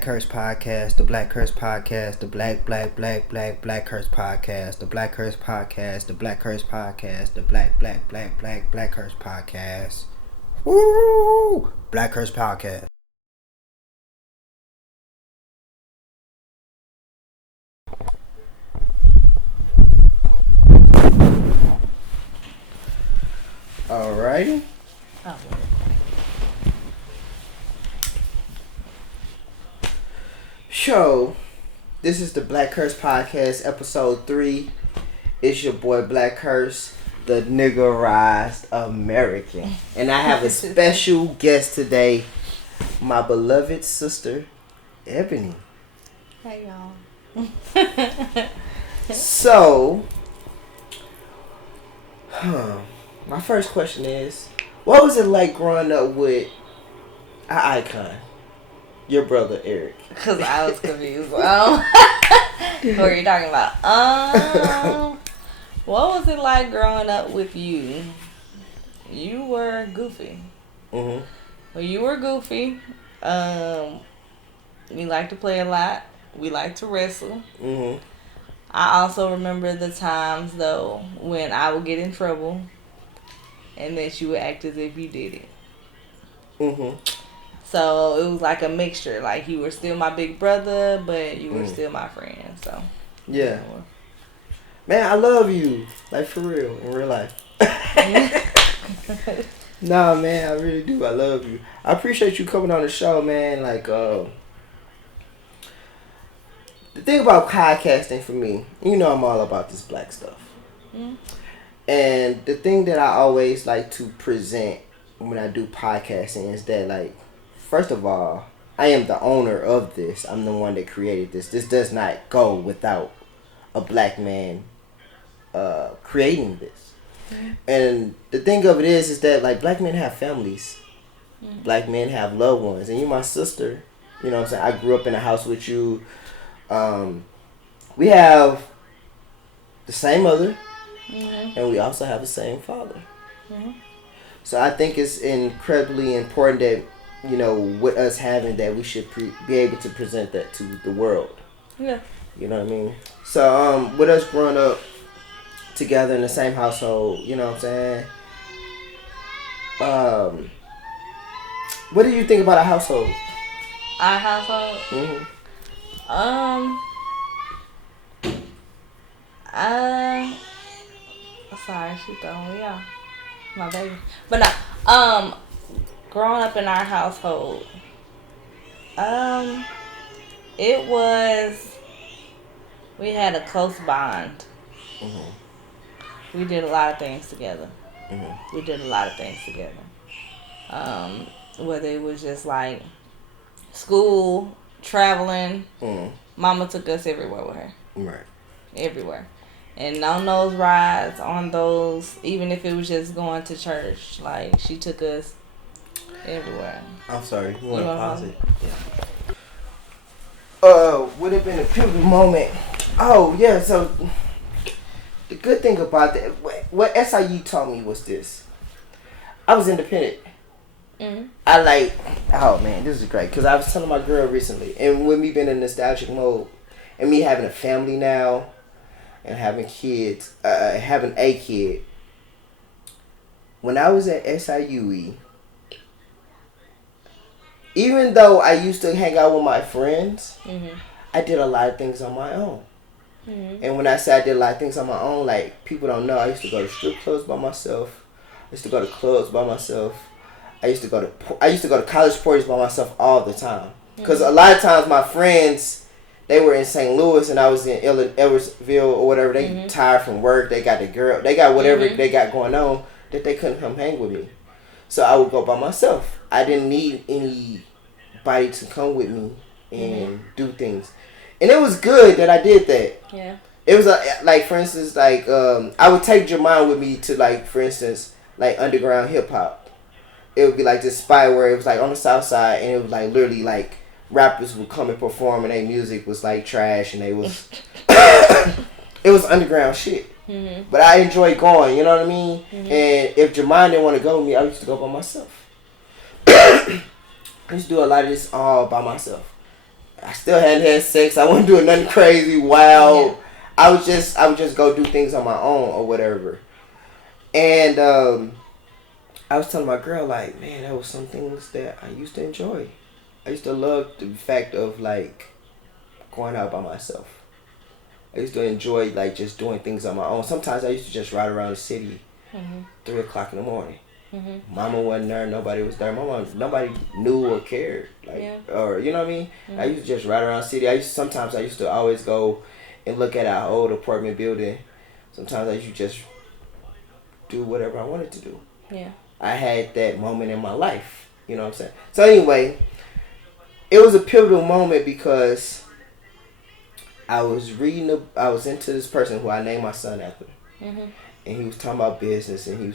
Curse podcast, the BlackCurse podcast, the Black Curse podcast, the BlackCurse podcast, the BlackCurse podcast, the BlackCurse podcast. Woo! BlackCurse podcast. Alrighty. Oh. So, this is the BlackCurse podcast, episode 3. It's your boy BlackCurse, the niggerized American. And I have a special guest today, my beloved sister, Ebony. Hey, y'all. So, my first question is, what was it like growing up with an icon? Your brother, Eric. Because I was confused. What were you talking about? What was it like growing up with you? You were goofy. Mm-hmm. Well, you were goofy. We liked to play a lot. We liked to wrestle. Mm-hmm. I also remember the times, though, when I would get in trouble and that you would act as if you did it. Mm-hmm. So it was like a mixture. Like you were still my big brother, but you were still my friend. So yeah, man, I love you. Like for real, in real life. Nah, man, I really do. I love you. I appreciate you coming on the show, man. Like, the thing about podcasting for me, you know, I'm all about this black stuff. Mm. And the thing that I always like to present when I do podcasting is that, like, first of all, I am the owner of this. I'm the one that created this. This does not go without a black man creating this. Mm-hmm. And the thing of it is that, like, black men have families. Mm-hmm. Black men have loved ones. And you're my sister. You know what I'm saying? I grew up in a house with you. We have the same mother. Mm-hmm. And we also have the same father. Mm-hmm. So I think it's incredibly important that, you know, with us having that, we should be able to present that to the world. Yeah. You know what I mean? So, with us growing up together in the same household, you know what I'm saying? What do you think about our household? Our household? Mm-hmm. Sorry, she throwing me off. My baby. But no, growing up in our household, it was, we had a close bond. Mm-hmm. We did a lot of things together. Mm-hmm. Whether it was just like school, traveling, Mama took us everywhere with her. Right. Everywhere. And on those rides, on those, even if it was just going to church, like, she took us everywhere. I'm sorry. You want to pause it? Yeah. Would have been a pivotal moment. Oh, yeah. So, the good thing about that, what SIU taught me was this. I was independent. Mm-hmm. Oh, man, this is great. Because I was telling my girl recently, and with me being in nostalgic mode, and me having a family now, and having kids, having a kid. When I was at SIUE, even though I used to hang out with my friends, mm-hmm. I did a lot of things on my own. Mm-hmm. And when I say I did a lot of things on my own, like, people don't know, I used to go to strip clubs by myself. I used to go to clubs by myself. I used to go to college parties by myself all the time. Because mm-hmm. a lot of times my friends, they were in St. Louis and I was in Edwardsville or whatever. They mm-hmm. tired from work. They got the girl. They got whatever mm-hmm. they got going on that they couldn't come hang with me. So I would go by myself. I didn't need anybody to come with me and mm-hmm. do things. And it was good that I did that. Yeah. It was like, for instance, like I would take Jermaine with me to, like, for instance, like underground hip hop. It would be like this spot where it was like on the south side and it was like literally like rappers would come and perform and their music was like trash and they was it was underground shit. Mm-hmm. But I enjoyed going, you know what I mean? Mm-hmm. And if Jermaine didn't want to go with me, I used to go by myself. I used to do a lot of this all by myself. I still hadn't had sex. I wasn't doing nothing crazy, wild. Yeah. I would just go do things on my own or whatever. And I was telling my girl, like, man, that was some things that I used to enjoy. I used to love the fact of like going out by myself. I used to enjoy like just doing things on my own. Sometimes I used to just ride around the city, 3:00 in the morning. Mama wasn't there, nobody was there. Nobody knew or cared, like, or you know what I mean. I used to just ride around the city. Sometimes I used to always go and look at our old apartment building. Sometimes I used to just do whatever I wanted to do. Yeah. I had that moment in my life. You know what I'm saying? So anyway, it was a pivotal moment because I was into this person who I named my son after. And he was talking about business, and he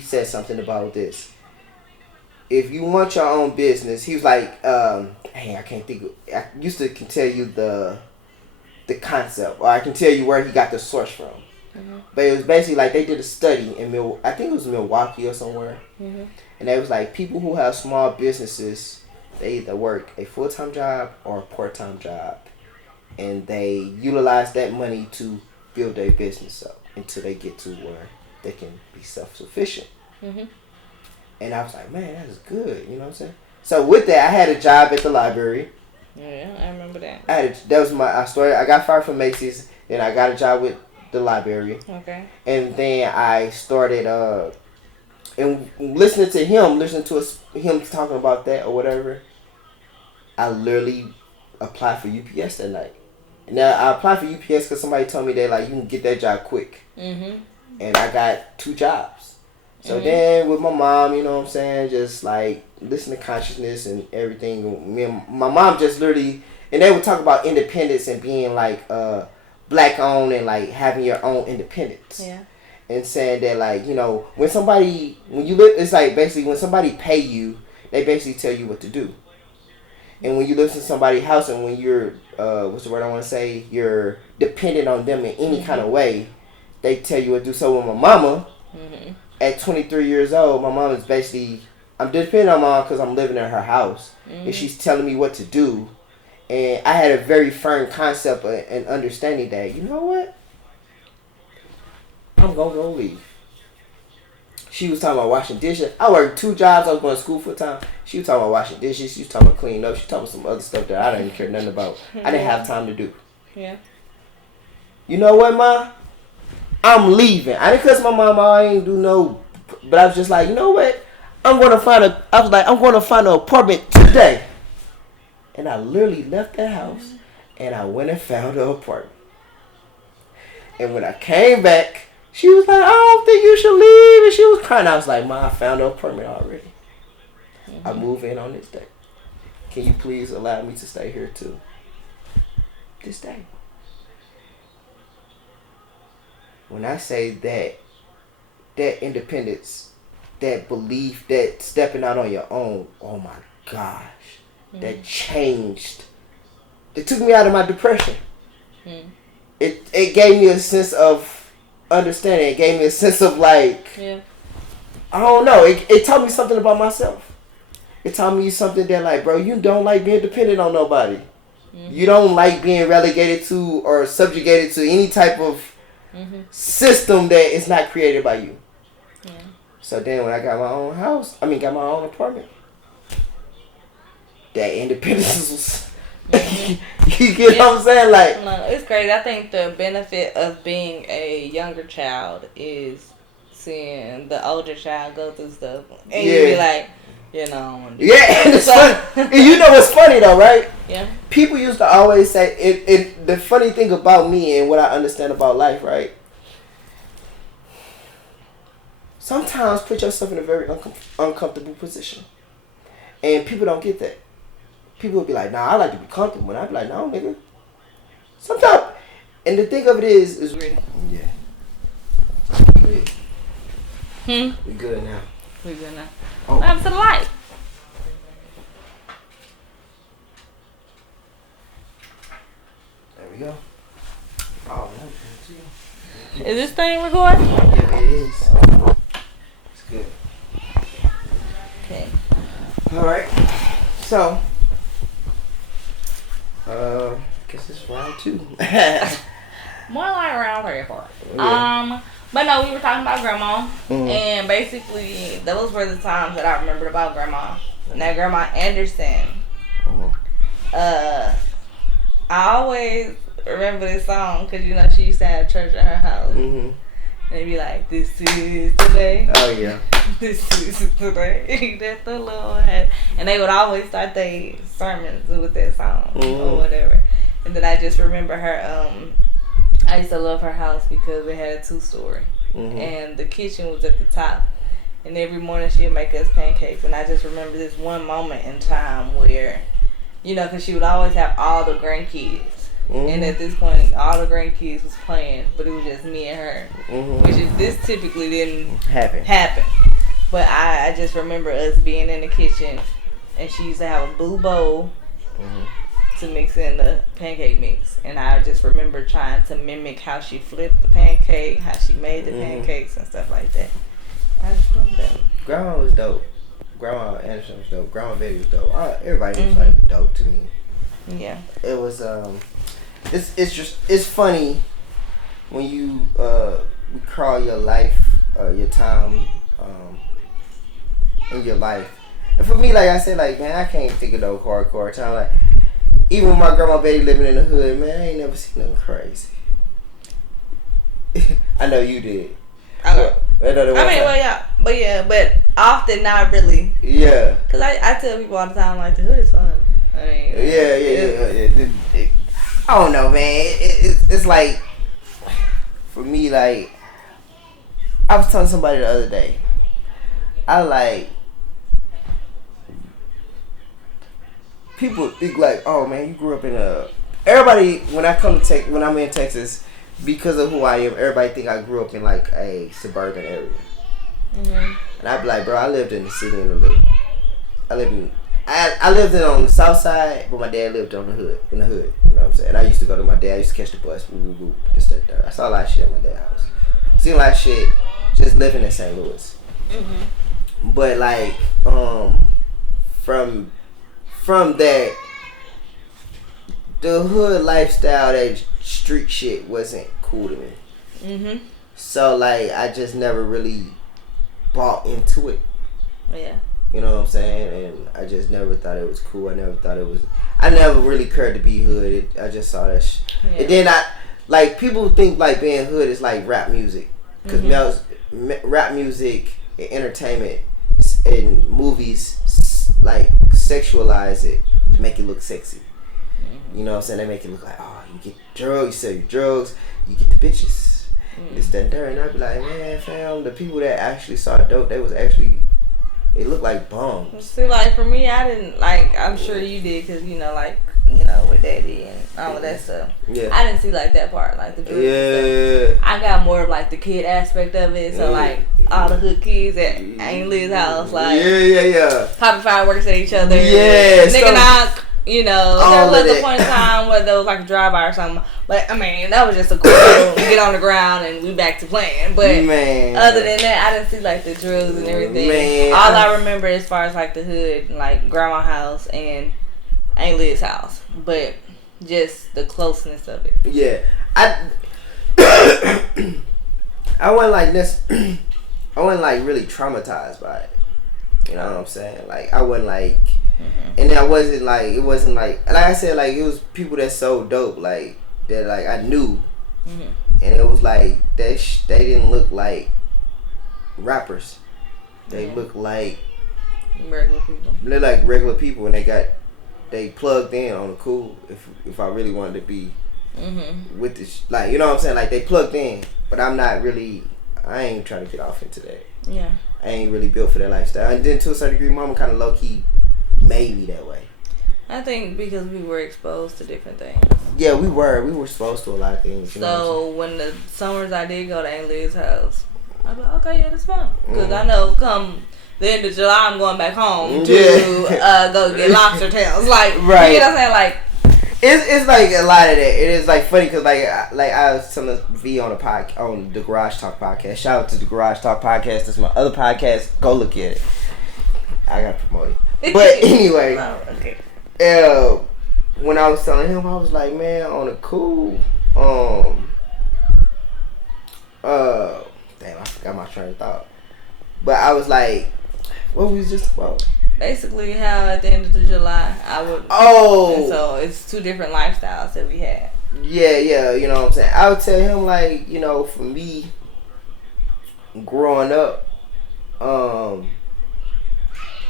said something about this. If you want your own business, he was like, hey, I used to can tell you the concept, or I can tell you where he got the source from. But it was basically like they did a study in I think it was Milwaukee or somewhere. And they was like, people who have small businesses, they either work a full-time job or a part-time job. And they utilize that money to build their business up until they get to where they can be self-sufficient. And I was like, man, that's good. You know what I'm saying? So with that, I had a job at the library. Yeah, I remember that. I got fired from Macy's. Then I got a job with the library. Okay. And then I started and listening to him talking about that or whatever. I literally applied for UPS that night. Now I applied for UPS because somebody told me that like you can get that job quick. And I got 2 jobs. So then with my mom, you know what I'm saying, just like listen to consciousness and everything. Me and my mom just literally, and they would talk about independence and being like black owned and like having your own independence. Yeah. And saying that like, you know, when you live, it's like basically when somebody pay you, they basically tell you what to do. And when you live in somebody's house and when you're, what's the word I want to say, you're dependent on them in any kind of way, they tell you what to do. So with my mama, at 23 years old, my mom is basically, I'm dependent on my mom because I'm living in her house. And she's telling me what to do. And I had a very firm concept and understanding that, you know what? I'm going to go leave. She was talking about washing dishes. I worked 2 jobs. I was going to school full time. She was talking about washing dishes. She was talking about cleaning up. She was talking about some other stuff that I didn't care nothing about. I didn't have time to do. Yeah. You know what, Ma? I'm leaving. I didn't cuss my mom. I ain't do no. But I was just like, you know what? I'm going to find an apartment today. And I literally left that house. And I went and found an apartment. And when I came back, she was like, I don't think you should leave. And she was crying. I was like, Ma, I found an apartment already. I move in on this day. Can you please allow me to stay here too? This day. When I say that independence, that belief, that stepping out on your own, oh my gosh, that changed. It took me out of my depression. It gave me a sense of understanding. It gave me a sense of like, I don't know. It taught me something about myself. It taught me something that like, bro, you don't like being dependent on nobody. You don't like being relegated to or subjugated to any type of system that is not created by you. So then when I got my own house, got my own apartment, that independence was, you get what I'm saying? Like, no, it's crazy. I think the benefit of being a younger child is seeing the older child go through stuff. And you be like, you know. Yeah, and it's funny. You know what's funny though, right? Yeah. People used to always say, the funny thing about me and what I understand about life, right? Sometimes put yourself in a very uncomfortable position. And people don't get that. People will be like, nah, I like to be comfortable. And I be like, no, nigga. Sometimes, and the thing of it is really, we good now. We good now. Oh. What happened to the light? There we go. Oh, Is this thing recording? Yeah, it is. It's good. Okay. All right. So, This is round 2. More like round 3 or 4. Yeah. But no, we were talking about grandma, and basically those were the times that I remembered about grandma. Now, Grandma Anderson. I always remember this song because she used to have church at her house. And they'd be like, "This is today." Oh yeah. This is today. That's the Lord. And they would always start their sermons with that song or whatever. And then I just remember her. I used to love her house because it had a 2-story, and the kitchen was at the top. And every morning she'd make us pancakes, and I just remember this one moment in time where, because she would always have all the grandkids. And at this point, all the grandkids was playing, but it was just me and her. This typically didn't happen. But I just remember us being in the kitchen, and she used to have a blue bowl to mix in the pancake mix. And I just remember trying to mimic how she flipped the pancake, how she made the pancakes and stuff like that. I just remember that. Grandma was dope. Grandma Anderson was dope. Grandma Betty was dope. Everybody was like dope to me. Yeah. It was it's funny when you recall your life, your time in your life. And for me, like I said, like, man, I can't think of no hardcore time. Like, even with my grandma Betty living in the hood, man, I ain't never seen nothing crazy. I know you did. But often not really. Yeah. Cause I tell people all the time, like, the hood is fun. I mean, I don't know, man. It's like, for me, like, I was telling somebody the other day, people think like, oh man, you grew up in everybody, when I'm in Texas, because of who I am, everybody think I grew up in like a suburban area. And I'd be like, bro, I lived in the city in the loop. I lived on the south side, but my dad lived in the hood. You know what I'm saying? I used to go to my dad. I used to catch the bus. Just that there. I saw a lot of shit at my dad's house. Seen a lot of shit just living in St. Louis. But like, from that, the hood lifestyle, that street shit wasn't cool to me. So like, I just never really bought into it. Yeah. You know what I'm saying? And I just never thought it was cool. I never really cared to be hood. I just saw that And then people think like being hood is like rap music. Because rap music and entertainment and movies like sexualize it to make it look sexy. You know what I'm saying? They make it look like, oh, you get drugs, you sell your drugs, you get the bitches. This, that, and there. And I'd be like, man, fam, the people that actually saw dope, they looked like bums. See, like, for me, I didn't, like, I'm sure you did, because, with daddy and all of that stuff. Yeah. I didn't see, like, that part, like, the drugs and stuff. I got more of, like, the kid aspect of it, so, like, all the hood kids at Aunt Liz's house, like, popping fireworks at each other. Yeah. Nigga knock. There was a point in time where there was like a drive-by or something. But, I mean, that was just a cool get on the ground and we back to playing. But other than that, I didn't see like the drugs and everything. All I remember as far as like the hood, like grandma's house and Aunt Liz's house. But just the closeness of it. Yeah. I wasn't like this. I wasn't like really traumatized by it. You know what I'm saying? Like, I wasn't like... And it wasn't like, I said, like, it was people that sold dope, like, that, like, I knew. And it was like, they didn't look like rappers. They looked like regular people. They're like regular people, and they plugged in on the cool, if I really wanted to be with this, like, you know what I'm saying? Like, they plugged in, but I ain't trying to get off into that. Yeah. I ain't really built for that lifestyle. And then to a certain degree, mama kind of low-key made me that way. I think because we were exposed to different things. Yeah, we were exposed to a lot of things. So when the summers I did go to Aunt Liz's house, I'd be like, okay, yeah, that's fun. Because I know come the end of July, I'm going back home to go get lobster tails. Like, right. You know what I'm saying? Like, it's like a lot of that. It is like funny because like I was telling V on the Garage Talk podcast. Shout out to the Garage Talk podcast. That's my other podcast. Go look at it. I gotta promote it. But anyway, when I was telling him, I was like, man, on a cool, um, uh, damn, I forgot my train of thought. But I was like, what we was just about? Basically, how at the end of the July, I would. Oh. And so it's two different lifestyles that we had. Yeah, you know what I'm saying? I would tell him, like, you know, for me, growing up,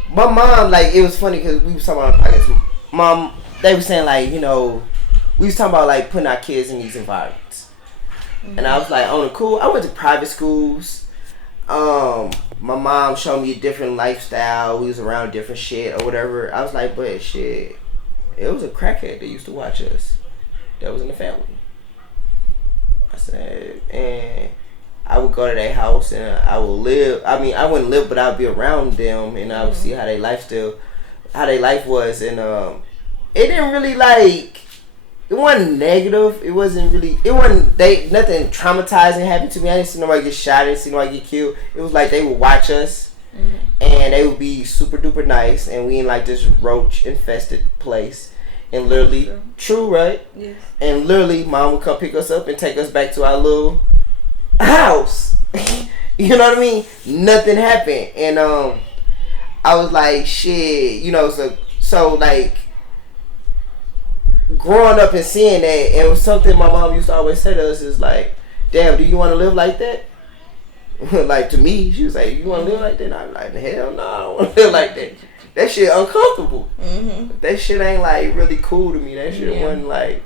my mom, like, it was funny because we was talking about, I guess, mom, they were saying, like, you know, we was talking about, like, putting our kids in these environments. Mm-hmm. And I was like, on the cool, I went to private schools. My mom showed me a different lifestyle. We was around different shit or whatever. I was like, but shit, it was a crackhead that used to watch us. That was in the family. I said, and I would go to their house and I would live. I mean, I wouldn't live, but I'd be around them and I would see how their life was, and it didn't really like. It wasn't negative. It wasn't nothing traumatizing happened to me. I didn't see nobody get shot. I didn't see nobody get killed. It was like they would watch us, and they would be super duper nice, and we in like this roach infested place. And literally, true, right? Yes. And literally, mom would come pick us up and take us back to our little house. You know what I mean? Nothing happened, and I was like, shit, you know. So like, growing up and seeing that, it was something my mom used to always say to us is like, damn, do you want to live like that? Like, to me, she was like, you want to live like that? And I'm like, hell no, I don't want to live like that. That shit uncomfortable. Mm-hmm. That shit ain't like really cool to me. That shit wasn't like,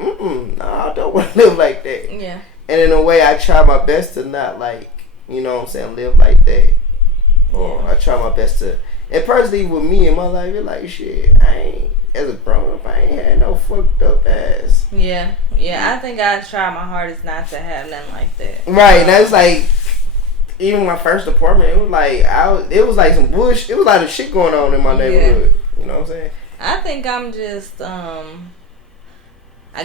no, I don't want to live like that. Yeah. And in a way, I try my best to not like, you know what I'm saying, live like that. Or I try my best to. And personally, with me in my life, it's like, shit, I ain't, as a grown up, I ain't had no fucked up ass. Yeah. I think I try my hardest not to have nothing like that. Right, and that's like, even my first apartment, it was like some bush. It was like a shit going on in my neighborhood. You know what I'm saying? I think I'm just, I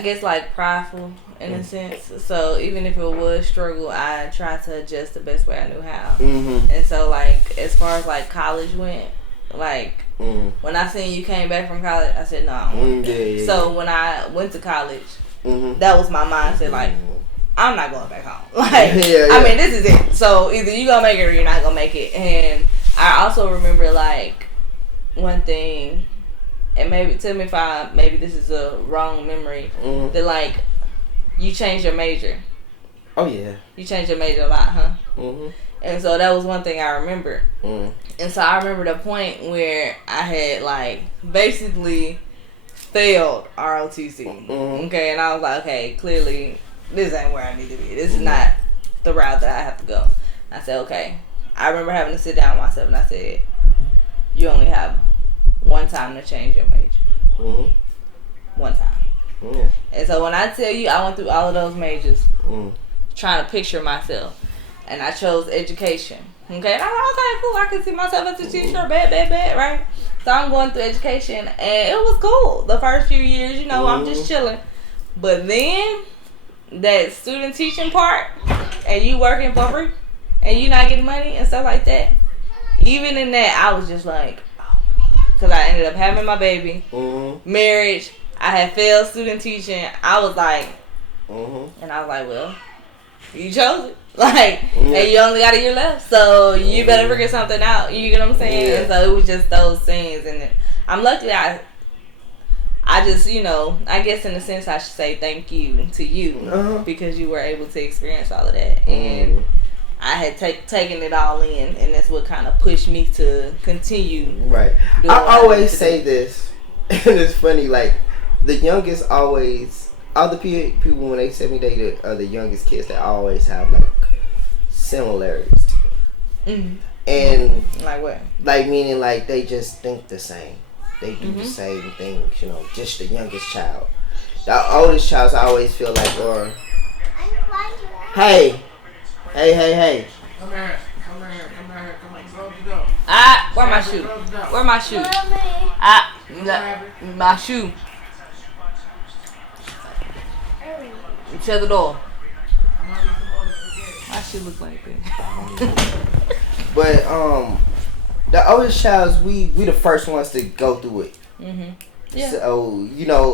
guess like prideful in a sense. So even if it was struggle, I tried to adjust the best way I knew how. Mm-hmm. And so like as far as like college went, like when I seen you came back from college, I said no. I don't want that. So when I went to college, that was my mindset. Like, I'm not going back home. Like, I mean, this is it. So either you gonna make it or you're not gonna make it. And I also remember like one thing, and maybe tell me if maybe this is a wrong memory, that like you changed your major. Oh yeah. You changed your major a lot, huh? Mm-hmm. And so that was one thing I remember. And so I remember the point where I had like basically failed ROTC. Okay, and I was like, okay, clearly this ain't where I need to be. This is not the route that I have to go. I said, okay. I remember having to sit down with myself and I said, you only have one time to change your major. One time. And so when I tell you I went through all of those majors trying to picture myself, and I chose education. Okay, and I'm like, okay, cool. I can see myself as a teacher. Bad, right? So I'm going through education, and it was cool. The first few years, you know, I'm just chilling. But then that student teaching part, and you working for free, and you not getting money and stuff like that. Even in that, I was just like, oh my God. Because I ended up having my baby, marriage. I had failed student teaching. I was like, and I was like, well, you chose it. Like, and you only got a year left, so you better figure something out. You get what I'm saying? Yeah. And so it was just those things, and I'm lucky. I just, you know, I guess in a sense I should say thank you to you because you were able to experience all of that, and I had taken it all in, and that's what kind of pushed me to continue. Right. I always say this, and it's funny. Like, the youngest always. All the people when they say me they are the youngest kids, they always have like similarities to me. And like what? Like meaning like they just think the same. They do the same things, you know, just the youngest child. The oldest child I always feel like or hey. Come here, come here, close the door. Where my shoe? Where my shoe? My shoe. Shut the door. Why she look like that? But the oldest child, we the first ones to go through it. Yeah. So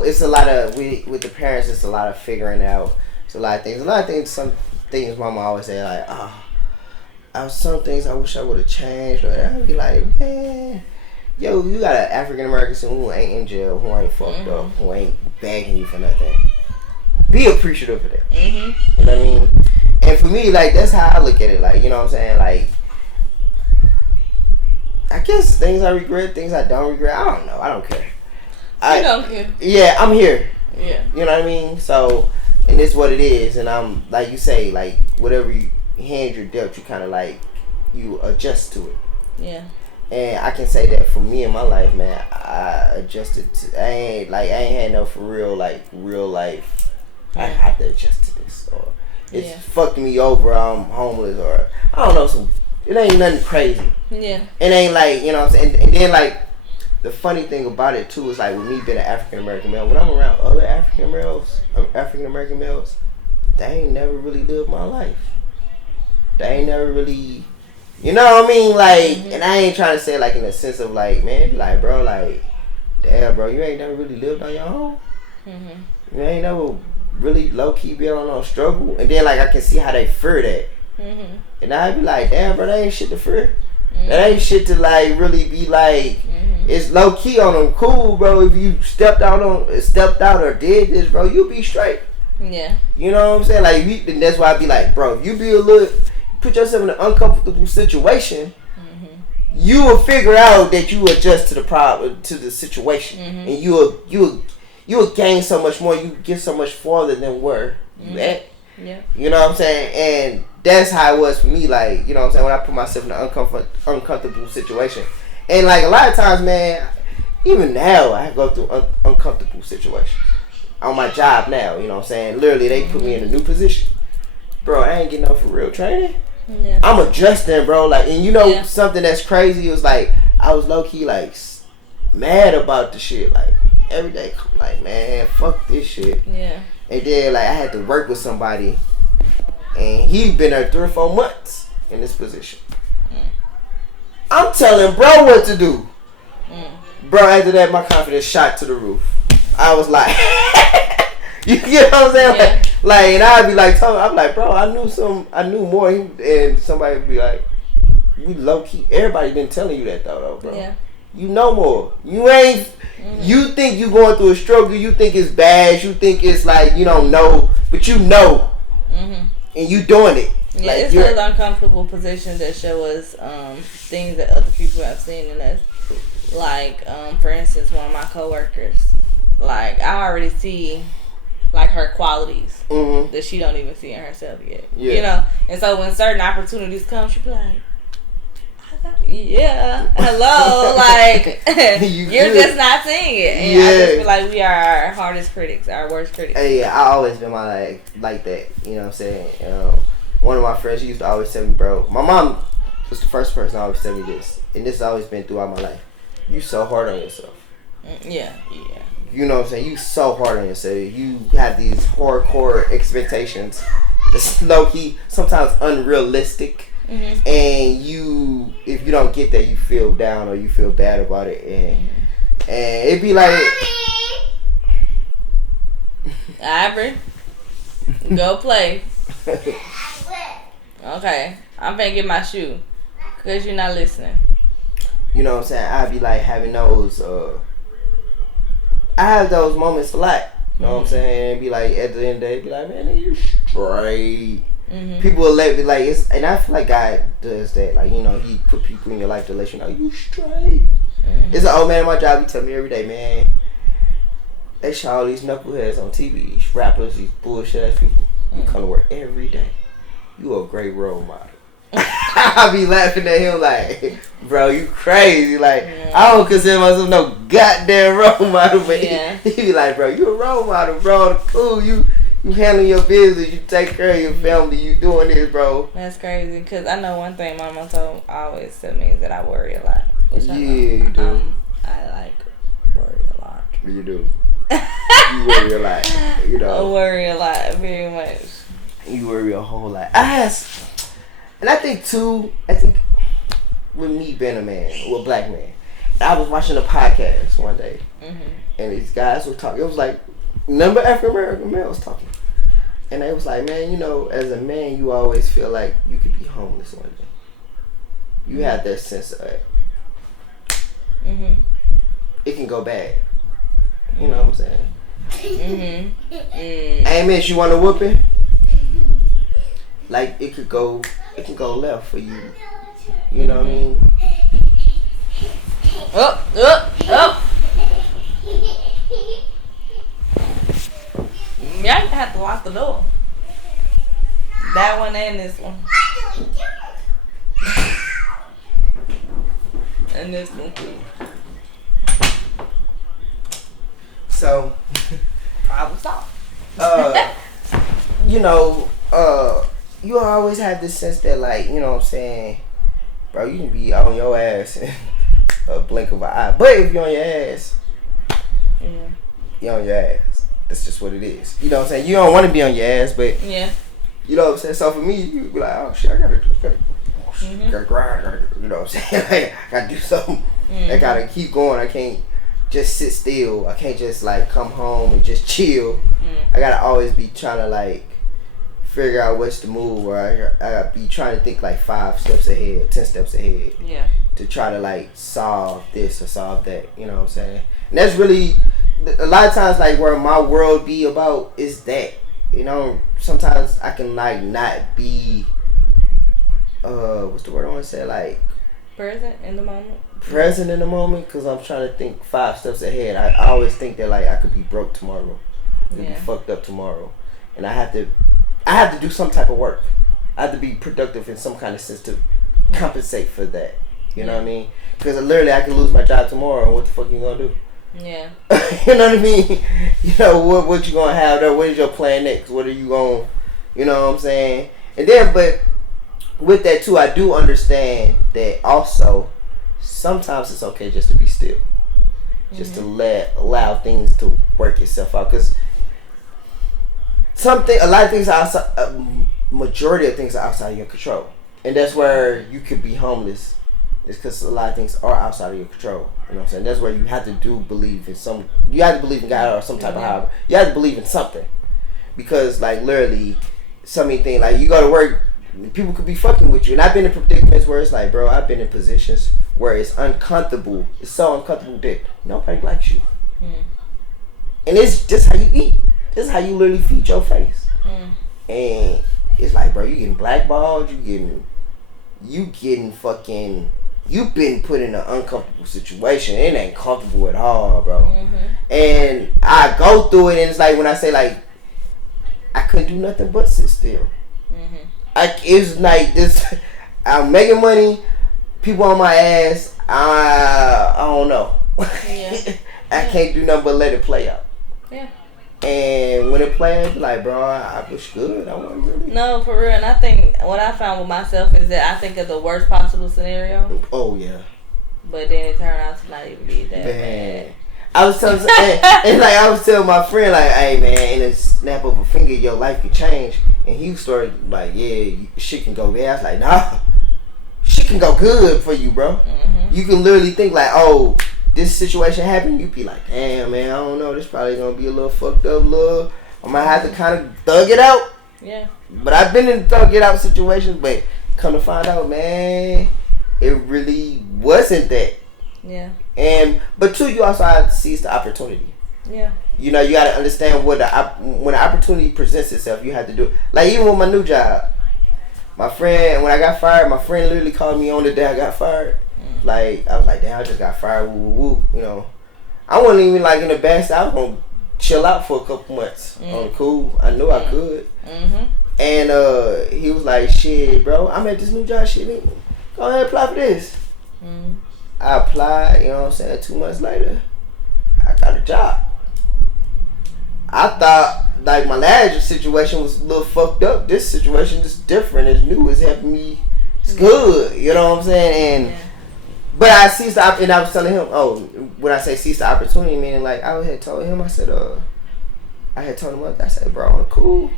it's a lot of with the parents. It's a lot of figuring out. It's a lot of things. A lot of things. Some things, Mama always say like, some things I wish I would have changed. Or I'd be like, man, yo, you got an African American who ain't in jail, who ain't fucked up, who ain't begging you for nothing. Be appreciative of that. Mm-hmm. You know what I mean? And for me, like, that's how I look at it. Like, you know what I'm saying? Like, I guess things I regret, things I don't regret. I don't know. I don't care. You don't care. Yeah, I'm here. Yeah. You know what I mean? So, and it's what it is. And I'm, like you say, like, whatever hand you're dealt, you kind of, like, you adjust to it. Yeah. And I can say that for me in my life, man, I adjusted to, I ain't had no for real life. I have to adjust to this. Or it's fucked me over, I'm homeless, or, I don't know, it ain't nothing crazy. Yeah. It ain't like, you know what I'm saying? And then, like, the funny thing about it, too, is, like, with me being an African-American male, when I'm around other African-American males, they ain't never really lived my life. They ain't never really, you know what I mean? Like, and I ain't trying to say, like, in a sense of, like, man, be like, bro, like, damn, bro, you ain't never really lived on your own. You ain't never really low-key been on no struggle. And then, like, I can see how they fear that. And I'd be like, damn, bro, that ain't shit to fear. That ain't shit to, like, really be like, it's low key on them. Cool, bro. If you stepped out or did this, bro, you'll be straight. Yeah. You know what I'm saying? Like, and that's why I be like, bro, if you be put yourself in an uncomfortable situation, you will figure out that you adjust to the situation, and you will gain so much more. You get so much farther than where you at. Yeah. You know what I'm saying? And that's how it was for me. Like, you know what I'm saying? When I put myself in an uncomfortable situation. And, like, a lot of times, man, even now, I go through uncomfortable situations. On my job now, you know what I'm saying? Literally, they put me in a new position. Bro, I ain't getting no for real training. Yeah. I'm adjusting, bro. Like, and something that's crazy was, like, I was low-key, like, mad about the shit. Like, every day, I'm like, man, fuck this shit. Yeah. And then, like, I had to work with somebody, and he been there 3 or 4 months in this position. I'm telling bro what to do. Bro, after that, my confidence shot to the roof. I was like, you get what I'm saying? Yeah. Like, and I'd be like, I'm like, bro, I knew more. And somebody would be like, we low key. Everybody been telling you that though, bro. Yeah. You know more. You ain't. You think you going through a struggle. You think it's bad. You think it's like you don't know, but you know, and you doing it. Yeah, like it's those uncomfortable positions that show us things that other people have seen in us. Like, for instance, one of my coworkers, like, I already see, like, her qualities that she don't even see in herself yet. Yeah. You know? And so when certain opportunities come, she be like, hello, like, you're just not seeing it. And I just feel like we are our hardest critics, our worst critics. Hey, yeah, I always been like that, you know what I'm saying? One of my friends, she used to always tell me, bro, my mom was the first person to always tell me this, and this has always been throughout my life. You so hard on yourself. Yeah. You know what I'm saying? You so hard on yourself. You have these hardcore expectations that's low-key, sometimes unrealistic. And if you don't get that, you feel down or you feel bad about it. And it'd be like... Ivory, go play. Okay, I'm finna get my shoe because you're not listening. You know what I'm saying? I'd be like having those, I have those moments a lot. You know what I'm saying? And be like, at the end of the day, be like, man, you straight. People will let me, like, and I feel like God does that. Like, you know, he put people in your life to let you know you straight. It's an old man at my job, he tell me every day, man, they show all these knuckleheads on TV, these rappers, these bullshit ass people. You come to work every day. You a great role model. I be laughing at him like, bro, you crazy. Like, I don't consider myself no goddamn role model, but he be like, bro, you a role model, bro. Cool, you handle your business, you take care of your family, you doing this, bro. That's crazy, because I know one thing my mom always tell me is that I worry a lot. Yeah, you do. I like worry a lot. You do. You worry a lot, you know. I worry a lot, very much. You worry a whole lot. And I think with me being a man, or a black man, I was watching a podcast one day, and these guys were talking. It was like number African American males talking, and they was like, man, you know, as a man, you always feel like you could be homeless one day. You have that sense of it. It can go bad. You know what I'm saying? Hey, miss, you want a whooping? Like it can go left for you. You know what I mean? Up. Y'all have to lock the door. That one and this one. And this one too. So, problem solved. you know, you always have this sense that, like, you know what I'm saying, bro, you can be on your ass in a blink of an eye. But if you're on your ass, you're on your ass. That's just what it is. You know what I'm saying? You don't want to be on your ass, but you know what I'm saying? So for me, you be like, oh shit, I gotta grind, you know what I'm saying? Like, I gotta do something. I gotta keep going. I can't just sit still. I can't just like come home and just chill. I gotta always be trying to like figure out what's the move, or I gotta be trying to think like 5 steps ahead, 10 steps ahead. Yeah. To try to like solve this or solve that. You know what I'm saying? And that's really a lot of times like where my world be about is that. You know, sometimes I can like not be what's the word I want to say, like present in the moment because I'm trying to think 5 steps ahead. I always think that like I could be broke tomorrow, be fucked up tomorrow, and I have to do some type of work. I have to be productive in some kind of sense to compensate for that. You know what I mean? Because literally I could lose my job tomorrow, and what the fuck you gonna do? Yeah. You know what I mean? You know what you gonna have there? What is your plan next? What are you gonna, you know what I'm saying? And then, but with that too, I do understand that also sometimes it's okay just to be still, just to allow things to work itself out. Because a lot of things are outside, majority of things are outside of your control, and that's where you could be homeless. It's because a lot of things are outside of your control. You know what I'm saying? That's where you have to believe in you have to believe in God or some type of power. You have to believe in something. Because like literally, so many things, like you go to work, people could be fucking with you. And I've been in predicaments where it's like, bro, I've been in positions where it's uncomfortable. It's so uncomfortable that nobody likes you. And it's just how you eat. This is how you literally feed your face. And it's like, bro, you getting blackballed, you getting fucking, you've been put in an uncomfortable situation. It ain't comfortable at all, bro. And I go through it, and it's like when I say like I couldn't do nothing but sit still. It's like this. I'm making money, people on my ass. I don't know. I can't do nothing but let it play out. And when it plays, like, bro, I was good. I wasn't really. No, for real. And I think what I found with myself is that I think of the worst possible scenario. Oh, yeah. But then it turned out to not even be that bad. I was telling, and like I was telling my friend, like, hey man, in a snap of a finger, your life could change. And he started like, yeah, shit can go bad. I was like, nah, shit can go good for you, bro. You can literally think like, oh, this situation happened, you be like, damn man, I don't know, this probably gonna be a little fucked up, I might have to kind of thug it out. Yeah. But I've been in thug it out situations, but come to find out, man, it really wasn't that. Yeah. But two, you also have to seize the opportunity. Yeah. You know, you gotta understand when the opportunity presents itself, you have to do it. Like even with my new job, my friend, when I got fired, my friend literally called me on the day I got fired. Like, I was like, damn, I just got fired, woo, woo, woo. You know, I wasn't even like in the bad state. I was gonna chill out for a couple months on the cool. I knew I could. And he was like, shit, bro, I'm at this new job, shit, nigga. Go ahead and apply for this. I applied, you know what I'm saying, 2 months later, I got a job. I thought, like, my last situation was a little fucked up. This situation is different. It's new. It's helping me. It's good. You know what I'm saying? And but I seized the and I was telling him, oh, when I say seize the opportunity, meaning like I had told him, I said, I had told him, I said, bro, I'm cool.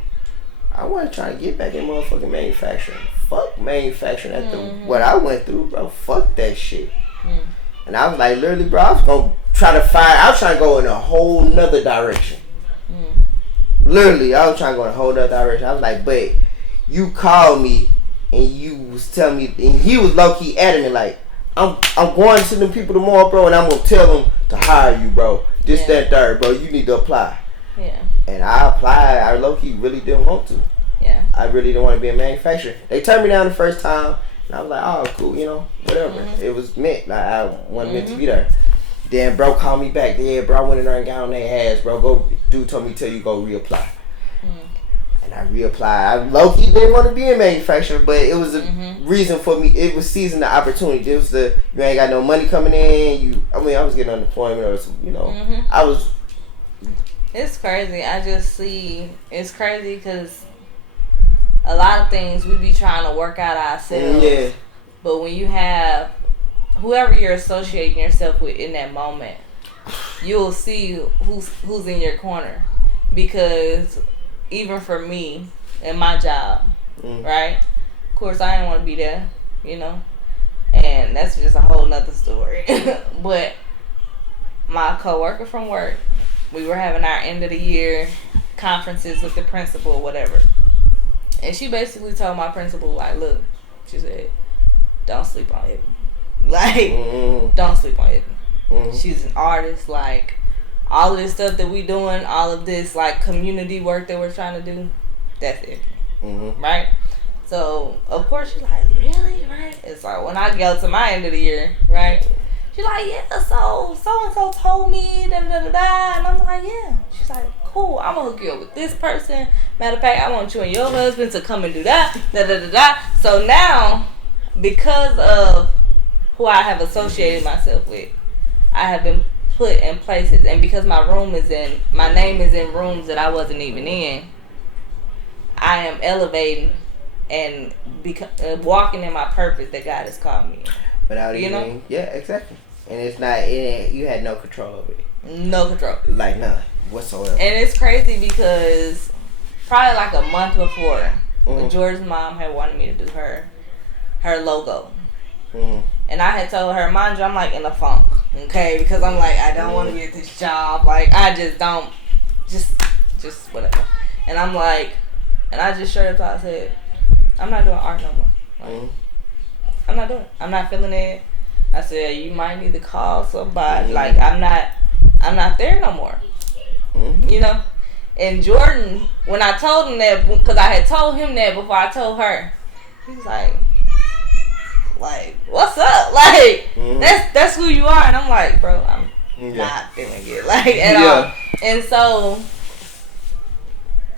I wasn't trying to get back in motherfucking manufacturing. Fuck manufacturing after what I went through, bro. Fuck that shit. And And I was like, literally, bro, I was gonna try to find. I was trying to go in a whole nother direction. Literally, I was trying to go in a whole nother direction. I was like, but you called me and you was telling me, and he was low key adamant, like, I'm going to them people tomorrow, bro, and I'm gonna tell them to hire you, bro. This, that, third, bro. You need to apply. Yeah. And I applied. I low key really didn't want to. Yeah. I really didn't want to be a manufacturer. They turned me down the first time, and I was like, oh, cool, you know, whatever. It was meant. Like, I wasn't meant to be there. Then bro called me back. Yeah, bro, I went in there and got on their ass, bro. Dude told me tell you go reapply. And I reapplied. I low key didn't want to be a manufacturer, but it was a reason for me. It was seizing the opportunity. It was you ain't got no money coming in. I was getting unemployment or some, you know. I was. It's crazy. I just see it's crazy because a lot of things we be trying to work out ourselves. Yeah. But when you have whoever you're associating yourself with in that moment, you'll see who's in your corner. Because even for me and my job, right? Of course, I didn't want to be there, you know, and that's just a whole nother story. But my coworker from work, we were having our end of the year conferences with the principal or whatever, and she basically told my principal, like, look, she said, don't sleep on Ebony. Like, don't sleep on Ebony. She's an artist. Like, all of this stuff that we doing, all of this, like, community work that we're trying to do, that's it. Right? So, of course, she's like, really? Right? It's like, when I go to my end of the year, right? She's like, yeah, so-and-so told me, da-da-da-da. And I'm like, yeah. She's like, cool, I'm going to hook you up with this person. Matter of fact, I want you and your husband to come and do that, da-da-da-da. So now, because of who I have associated myself with, I have been put in places, and because my name is in rooms that I wasn't even in, I am elevating and walking in my purpose that God has called me. Without even, yeah, exactly. And it's not, you had no control over it. No control. Like none whatsoever. And it's crazy because probably like a month before, George's mom had wanted me to do her logo. And I had told her, mind you, I'm like in a funk, okay? Because I'm like, I don't want to get this job. Like, I just don't, just whatever. And I'm like, and I just straight up I said, I'm not doing art no more. Like, I'm not doing it. I'm not feeling it. I said, you might need to call somebody. Like, I'm not there no more. You know? And Jordan, when I told him that, because I had told him that before I told her, he was like, what's up? Like, that's who you are. And I'm like, bro, I'm not feeling it, like, at all. And so,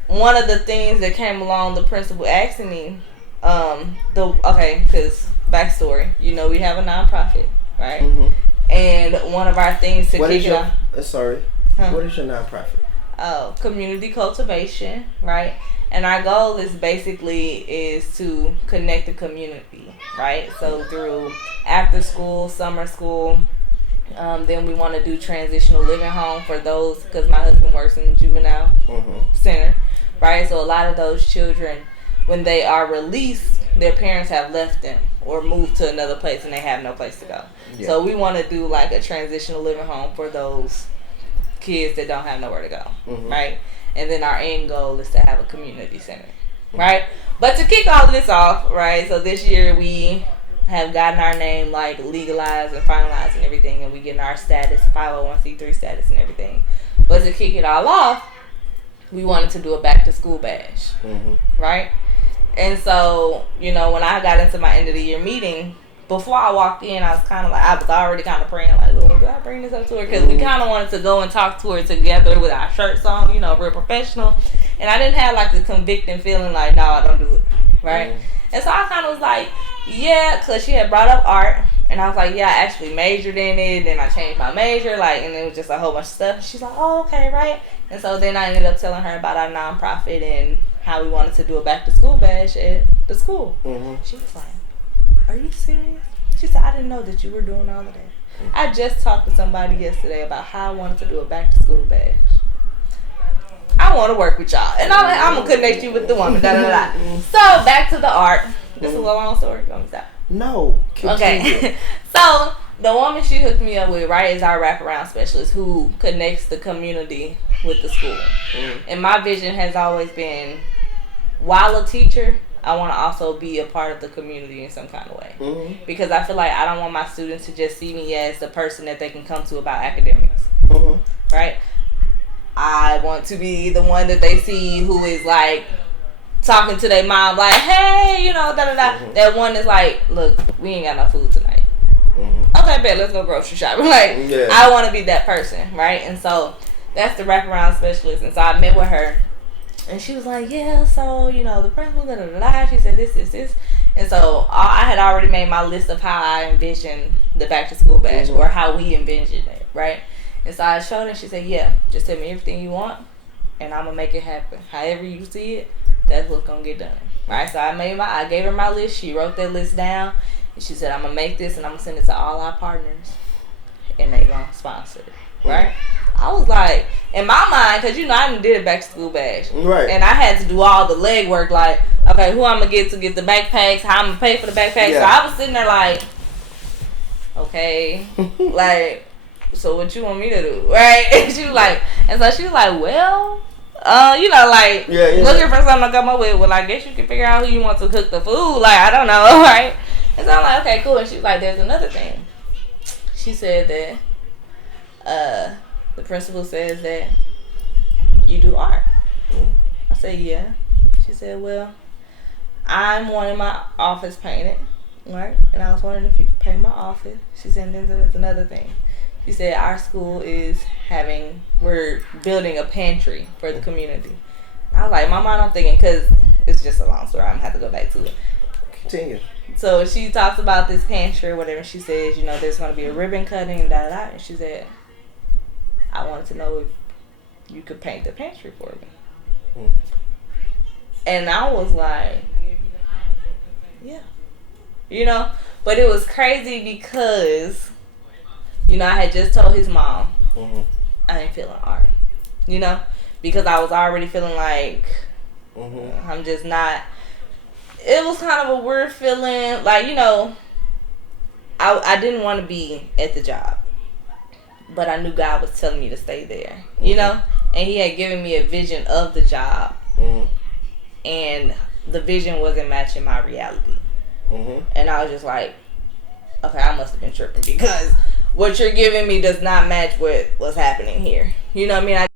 one of the things that came along, the principal asking me, because backstory, you know, we have a nonprofit, right? And one of our things to kick it off. What is your nonprofit? Oh, community cultivation, right? And our goal is to connect the community, right? So through after school, summer school, then we want to do transitional living home for those, because my husband works in the juvenile center, right? So a lot of those children, when they are released, their parents have left them or moved to another place and they have no place to go. Yeah. So we want to do like a transitional living home for those kids that don't have nowhere to go, right? And then our end goal is to have a community center, right? But to kick all of this off, right, so this year we have gotten our name like legalized and finalized and everything, and we getting our status, 501c3 status and everything. But to kick it all off, we wanted to do a back to school bash, right? And so, you know, when I got into my end of the year meeting, before I walked in, I was already kind of praying, like, Lord, do I bring this up to her? Because we kind of wanted to go and talk to her together with our shirts on, you know, real professional. And I didn't have, like, the convicting feeling, like, no, I don't do it, right? And so I kind of was like, yeah, because she had brought up art. And I was like, yeah, I actually majored in it. Then I changed my major, like, and it was just a whole bunch of stuff. And she's like, oh, okay, right? And so then I ended up telling her about our nonprofit and how we wanted to do a back to school bash at the school. She was like, are you serious? She said, I didn't know that you were doing all of that. I just talked to somebody yesterday about how I wanted to do a back to school bash. I want to work with y'all. And I'm going to connect you with the woman. So, back to the art. This is a long story. You want me to stop? No. Okay. So, The woman she hooked me up with, right, is our wraparound specialist who connects the community with the school. And my vision has always been, while a teacher, I want to also be a part of the community in some kind of way. Because I feel like I don't want my students to just see me as the person that they can come to about academics. Right? I want to be the one that they see who is like talking to their mom like, hey, you know, da-da-da. That one is like, look, we ain't got no food tonight. Okay, bet, let's go grocery shopping. Like, I want to be that person, right? And so that's the wraparound specialist. And so I met with her, and she was like, yeah, so, you know, the principal, da-da-da-da. She said this. And so I had already made my list of how I envisioned the back to school bash, or how we envisioned it, right? And so I showed her, and she said, yeah, just tell me everything you want, and I'm going to make it happen. However you see it, that's what's going to get done, right? So I gave her my list. She wrote that list down. And she said, I'm going to make this and I'm going to send it to all our partners. And they going to sponsor it. Right? I was like, in my mind, because, you know, I done did a back to school bash. Right. And I had to do all the legwork, like, okay, who I'm going to get the backpacks, how I'm going to pay for the backpacks. Yeah. So I was sitting there like, okay, like, so what you want me to do? Right? And she was like, well, you know, like, looking for something to come up with. Well, I guess you can figure out who you want to cook the food. Like, I don't know, right? And so I'm like, okay, cool. And she was like, there's another thing. She said that the principal says that you do art. I said, yeah. She said, well, I'm wanting my office painted, right? And I was wondering if you could paint my office. She said, and then there's another thing. She said, our school we're building a pantry for the community. And I was like, my mind, I'm thinking, because it's just a long story. I'm going to have to go back to it. Continue. So she talks about this pantry or whatever. She says, you know, there's going to be a ribbon cutting and da-da-da. And she said, I wanted to know if you could paint the pantry for me. And I was like, yeah. You know? But it was crazy because, you know, I had just told his mom I ain't feeling art. You know? Because I was already feeling like I'm just not. It was kind of a weird feeling. Like, you know, I didn't want to be at the job. But I knew God was telling me to stay there. You know? And he had given me a vision of the job. And the vision wasn't matching my reality. And I was just like, okay, I must have been tripping because what you're giving me does not match what's happening here. You know what I mean?